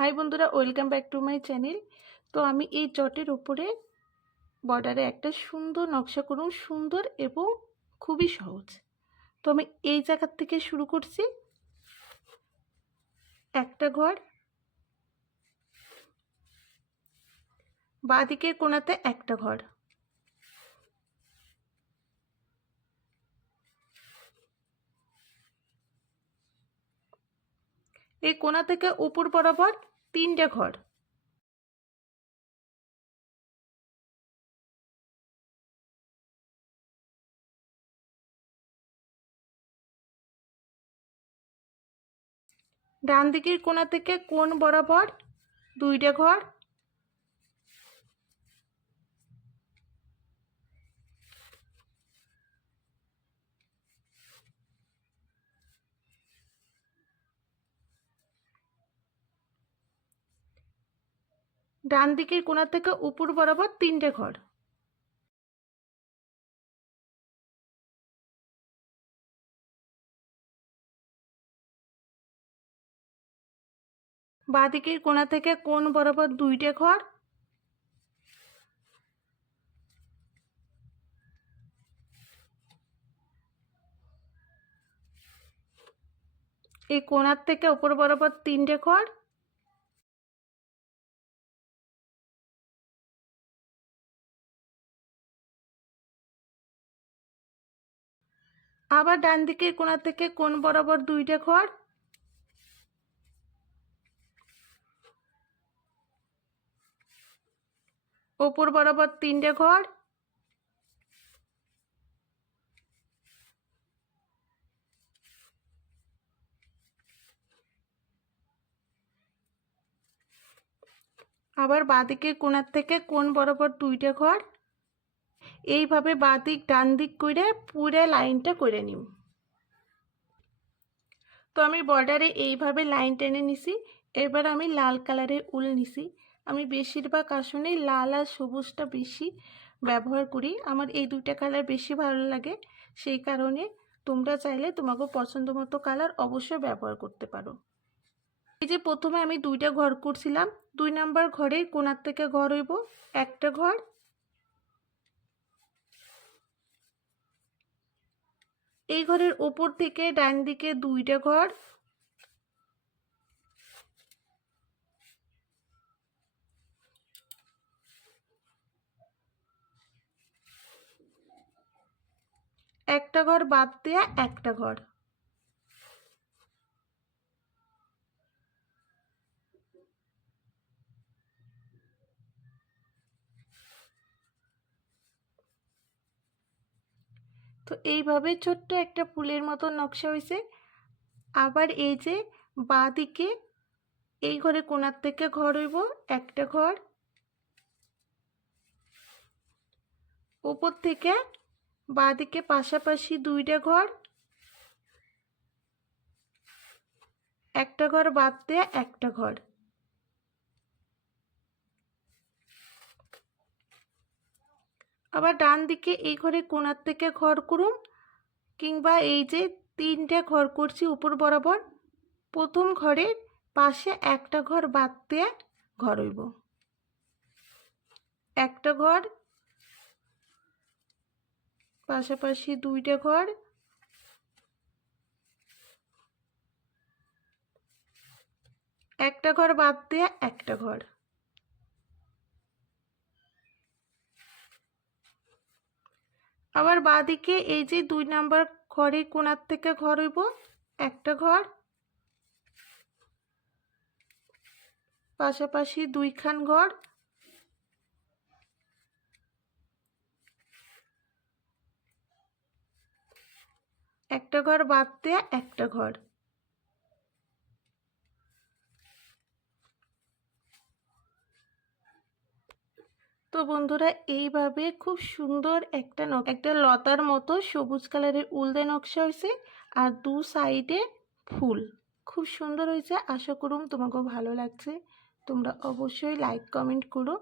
High বন্ধুরা, welcome back to my channel. তো আমি এই চটের উপরে বর্ডারে একটা সুন্দর নকশা করুন, সুন্দর এবং খুবই সহজ। তো আমি এই জায়গার থেকে শুরু করছি। একটা ঘর, বাঁ দিকের কোণাতে একটা ঘর, এই কোণা থেকে উপর বরাবর তিনটে ঘর, ডান দিকের কোণা থেকে কোণ বরাবর দুইটা ঘর, ডান দিকের কোণা থেকে উপর বরাবর তিনটে ঘর, বাঁ দিকের কোণা থেকে কোণ বরাবর দুইটা ঘর, এই কোণার থেকে উপর বরাবর তিনটে ঘর, আবার ডান দিকের কোণা থেকে কোণ বরাবর দুইটা ঘর, ওপর বরাবর তিনটে ঘর, আবার বাঁদিকের কোণার থেকে কোণ বরাবর দুইটা ঘর। এইভাবে বাঁদিক ডান দিক করে পুরো লাইনটা করে নিব। তো আমি বর্ডারে এইভাবে লাইন টেনে নিছি। এবার আমি লাল কালারের উল নিছি। আমি বেশিরভাগ আসনে লাল আর সবুজটা বেশি ব্যবহার করি। আমার এই দুইটা কালার বেশি ভালো লাগে, সেই কারণে তোমরা চাইলে তোমাকে পছন্দ মতো কালার অবশ্যই ব্যবহার করতে পারো। এই যে প্রথমে আমি দুইটা ঘর করছিলাম, 2 নাম্বার ঘরের কোণার থেকে ঘর হইব একটা ঘর, এই ঘরের উপর থেকে ডান দিকে দুইটা ঘর, একটা ঘর বাদ দেয়া একটা ঘর, তো এইভাবে ছোট্ট একটা ফুলের মতো নকশা হয়েছে। আবার এই যে বাঁ দিকে এই ঘরে কোণার থেকে ঘর হইব একটা ঘর, উপর থেকে বাঁ দিকে পাশাপাশি দুইটা ঘর, একটা ঘর বাদ দেয়া একটা ঘর, আবার ডান দিকে এই ঘরে কোণার থেকে ঘর করুম, কিংবা এই যে তিনটে ঘর করছি উপর বরাবর, প্রথম ঘরের পাশে একটা ঘর বাদ দিয়ে ঘর হইব একটা ঘর, পাশাপাশি দুইটা ঘর, একটা ঘর বাদ দিয়ে একটা ঘর, আবার বাঁদিকে এই যে 2 নাম্বার ঘরের কোণার থেকে ঘর হইব একটা ঘর, পাশাপাশি দুইখান ঘর, একটা ঘর বাদ দিয়ে একটা ঘর। তো বন্ধুরা, এইভাবে খুব সুন্দর একটা লতার মতো সবুজ কালারের উল দিয়ে নকশা হয়েছে, আর দু সাইডে ফুল খুব সুন্দর হয়েছে। আশা করুম তোমাকেও ভালো লাগছে। তোমরা অবশ্যই লাইক কমেন্ট করো।